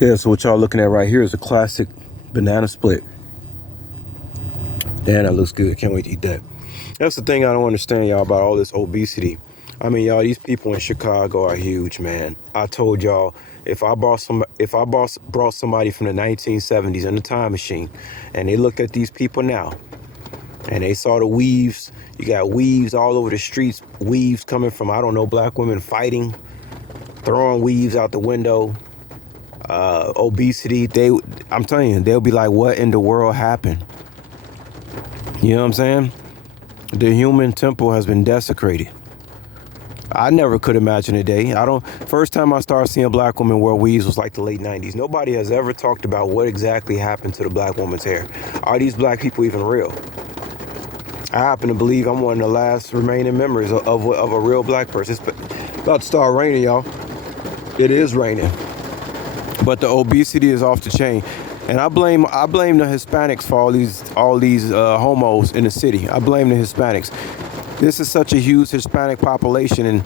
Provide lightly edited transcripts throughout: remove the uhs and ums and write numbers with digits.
Yeah, so what y'all looking at right here is a classic banana split. Damn, that looks good. Can't wait to eat that. That's the thing I don't understand, y'all, about all this obesity. I mean, y'all, these people in Chicago are huge, man. I told y'all, if I brought somebody from the 1970s in the time machine, and they looked at these people now, and they saw the weaves. You got weaves all over the streets. Weaves coming from, I don't know, black women fighting, throwing weaves out the window. Obesity. I'm telling you, they'll be like, "What in the world happened?" You know what I'm saying? The human temple has been desecrated. I never could imagine a day. I don't. First time I started seeing black women wear weaves was like the late '90s. Nobody has ever talked about what exactly happened to the black woman's hair. Are these black people even real? I happen to believe I'm one of the last remaining members of a real black person. It's about to start raining, y'all. It is raining, but the obesity is off the chain. And I blame the Hispanics for all these homos in the city. I blame the Hispanics. This is such a huge Hispanic population, and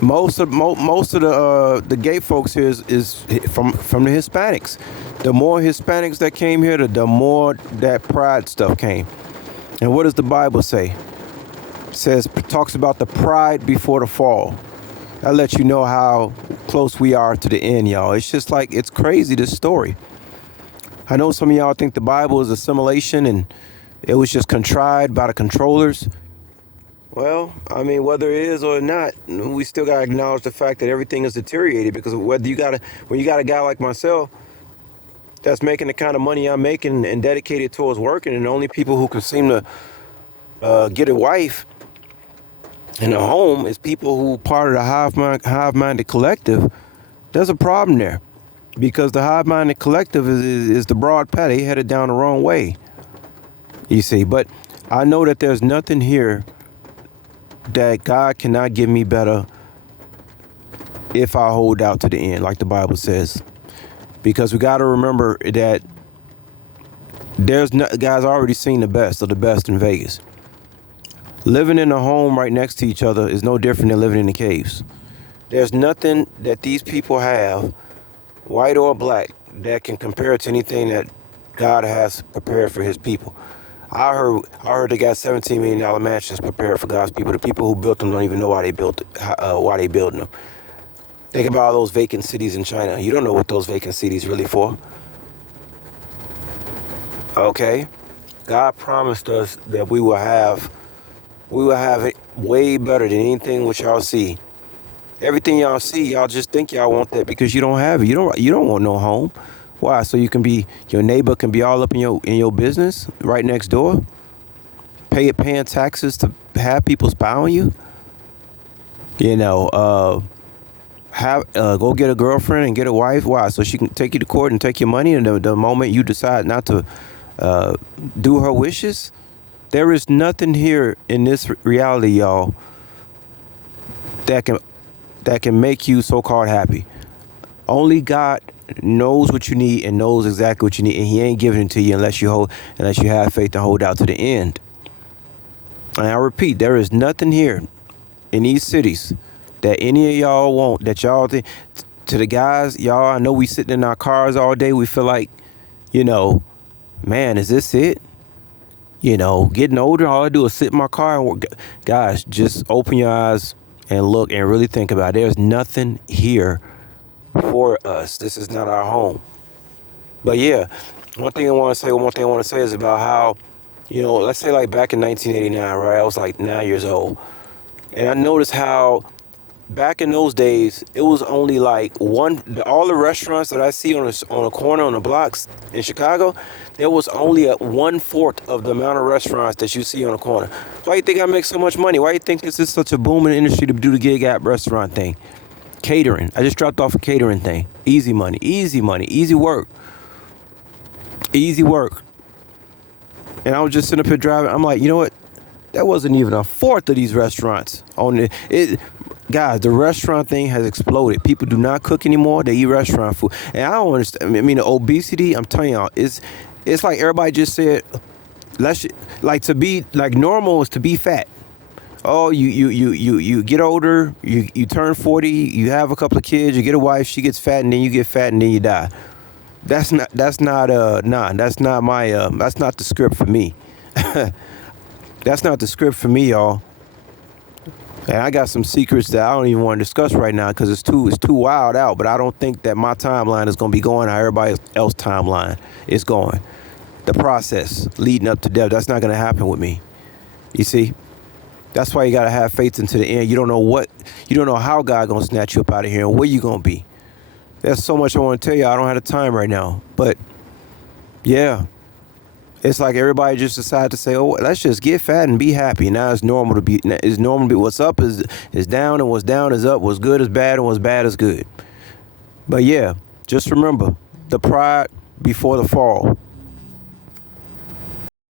most of the gay folks here is from the Hispanics. The more Hispanics that came here, the more that pride stuff came. And what does the Bible say? It says, talks about the pride before the fall. That lets you know how close we are to the end, y'all. It's just like, it's crazy, this story. I know some of y'all think the Bible is assimilation and it was just contrived by the controllers. Well, I mean, whether it is or not, we still gotta acknowledge the fact that everything is deteriorated, because when you got a guy like myself that's making the kind of money I'm making and dedicated towards working, and the only people who can seem to get a wife and a home is people who part of the hive-minded collective, there's a problem there. Because the hive-minded collective is the broad path. They headed down the wrong way, you see. But I know that there's nothing here that God cannot give me better if I hold out to the end, like the Bible says. Because we got to remember that there's no, guys already seen the best of the best in Vegas. Living in a home right next to each other is no different than living in the caves. There's nothing that these people have, white or black, that can compare to anything that God has prepared for his people. I heard they got $17 million mansions prepared for God's people. The people who built them don't even know why they built it, why they building them. Think about all those vacant cities in China. You don't know what those vacant cities really for. Okay? God promised us that we will have it way better than anything which y'all see. Everything y'all see, y'all just think y'all want that because you don't have it. You don't want no home. Why? So your neighbor can be all up in your business right next door, paying taxes to have people spy on you. You know, have go get a girlfriend and get a wife. Why? So she can take you to court and take your money. And the moment you decide not to do her wishes, there is nothing here in this reality, y'all, that can make you so-called happy. Only God knows what you need and knows exactly what you need, and he ain't giving it to you unless you have faith to hold out to the end. And I repeat, there is nothing here in these cities that any of y'all want, that y'all think. To the guys, y'all, I know we sitting in our cars all day, we feel like, you know, man, is this it? You know, getting older, all I do is sit in my car and work. Guys, just open your eyes and look and really think about it. There's nothing here for us. This is not our home. But yeah, one thing I want to say is about how, let's say like back in 1989, right? I was like 9 years old. And I noticed how back in those days, it was only like all the restaurants that I see on a corner on the blocks in Chicago, there was only a 1/4 of the amount of restaurants that you see on the corner. Why you think I make so much money? Why you think this is such a booming industry to do the gig app restaurant thing? Catering. I just dropped off a catering thing. Easy money, easy work. Easy work. And I was just sitting up here driving. I'm like, you know what? That wasn't even a fourth of these restaurants on it. Guys, the restaurant thing has exploded. People do not cook anymore. They eat restaurant food. And I don't understand. I mean, the obesity, I'm telling y'all, it's like everybody just said, to be like normal is to be fat. Oh, you get older, you turn 40, you have a couple of kids, you get a wife, she gets fat, and then you get fat, and then you die. That's not my that's not the script for me. That's not the script for me, y'all. And I got some secrets that I don't even want to discuss right now because it's too wild out. But I don't think that my timeline is going to be going how everybody else timeline is going. The process leading up to death, that's not going to happen with me. You see, that's why you got to have faith into the end. You don't know how God going to snatch you up out of here and where you going to be. There's so much I want to tell you. I don't have the time right now, but yeah. It's like everybody just decided to say, "Oh, let's just get fat and be happy." Now it's normal to be. It's normal to be. What's up is down, and what's down is up. What's good is bad, and what's bad is good. But yeah, just remember the pride before the fall.